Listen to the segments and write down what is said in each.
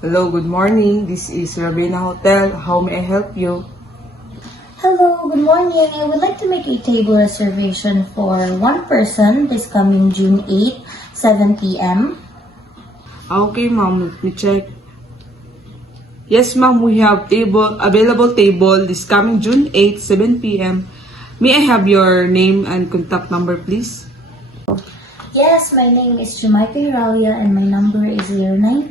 Hello, good morning. This is Rabina Hotel. How may I help you? Hello, good morning. I would like to make a table reservation for one person this coming June 8, 7 p.m. Okay, ma'am. Let me check. Yes, ma'am. We have available table this coming June 8, 7 p.m. May I have your name and contact number, please? Yes, my name is Jamaica Iralia and my number is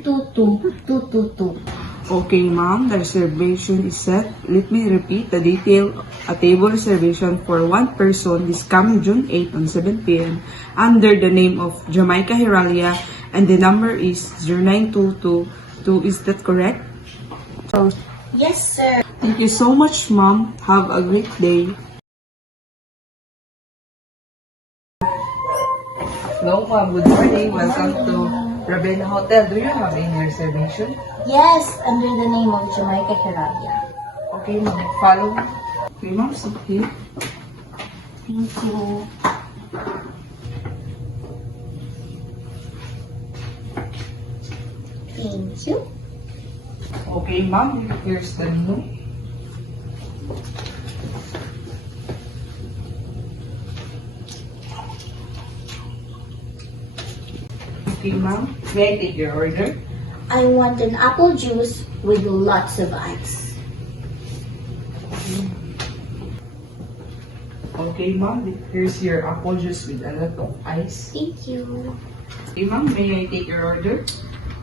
0922-222. Okay, ma'am. The reservation is set. Let me repeat the detail. A table reservation for one person this coming June 8 on 7 p.m. under the name of Jamaica Hiralia and the number is 0922. Is that correct? Yes, sir. Thank you so much, ma'am. Have a great day. Hello, ma'am. Good morning. Welcome to Rabena Hotel. Do you have any reservation? Yes, under the name of Jamaica Iralia. Okay, ma'am. Follow me. Okay, ma'am. Sit here. Thank you. Thank you. Okay, ma'am. Here's the menu. Okay, ma'am. May I take your order? I want an apple juice with lots of ice. Okay, ma'am. Here's your apple juice with a lot of ice. Thank you. Okay, ma'am. May I take your order?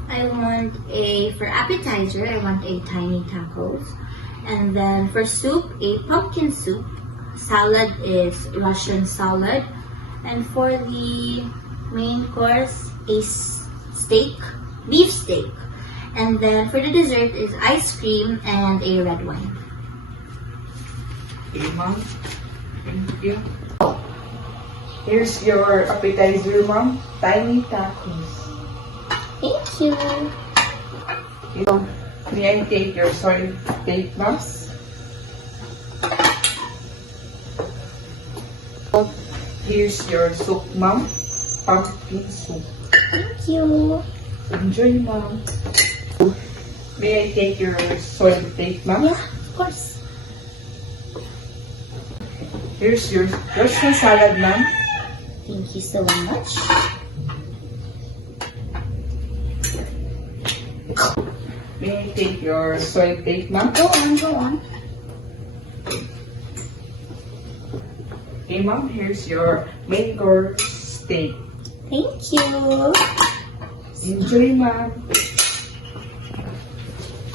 For appetizer, I want a tiny tacos. And then for soup, a pumpkin soup. Salad is Russian salad. And for the main course, a steak, beef steak. And then for the dessert is ice cream and a red wine. Okay, ma'am. Thank you. Here's your appetizer, ma'am. Tiny tacos. Thank you. Okay, ma'am. May I take your soy bake, ma'am? Here's your soup, ma'am. Pumpkin soup. Thank you. Enjoy, ma'am. May I take your soy bake, ma'am? Yeah, of course. Here's your Russian salad, ma'am. Thank you so much. May I take your soy bake, ma'am? Go on, go on. Okay, ma'am. Here's your main course steak. Thank you. Enjoy, ma'am.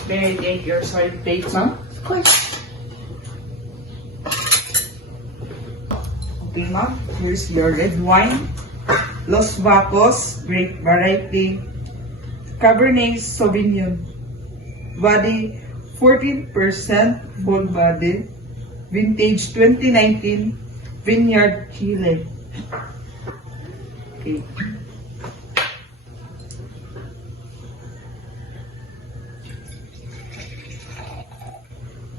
May I take your soy bake, ma'am? Of course. Okay, ma'am. Here's your red wine. Los Vacos, grape variety. Cabernet Sauvignon. Body 14% full body. Vintage 2019. Vineyard Chile. Okay.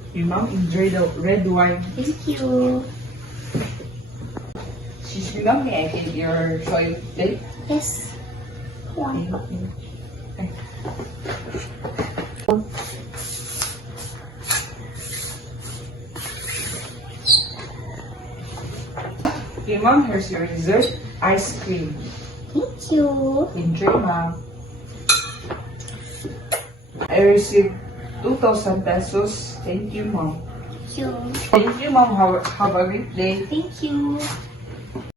Okay, ma'am. Enjoy the red wine. Thank you. Excuse me, ma'am. May I take your soy bake? Yes. Go on. Okay. Okay, ma'am, here's your dessert, ice cream. Thank you. Enjoy, ma'am. I received 2,000 pesos. Thank you, ma'am. Thank you. Thank you, ma'am. Have a great day. Thank you.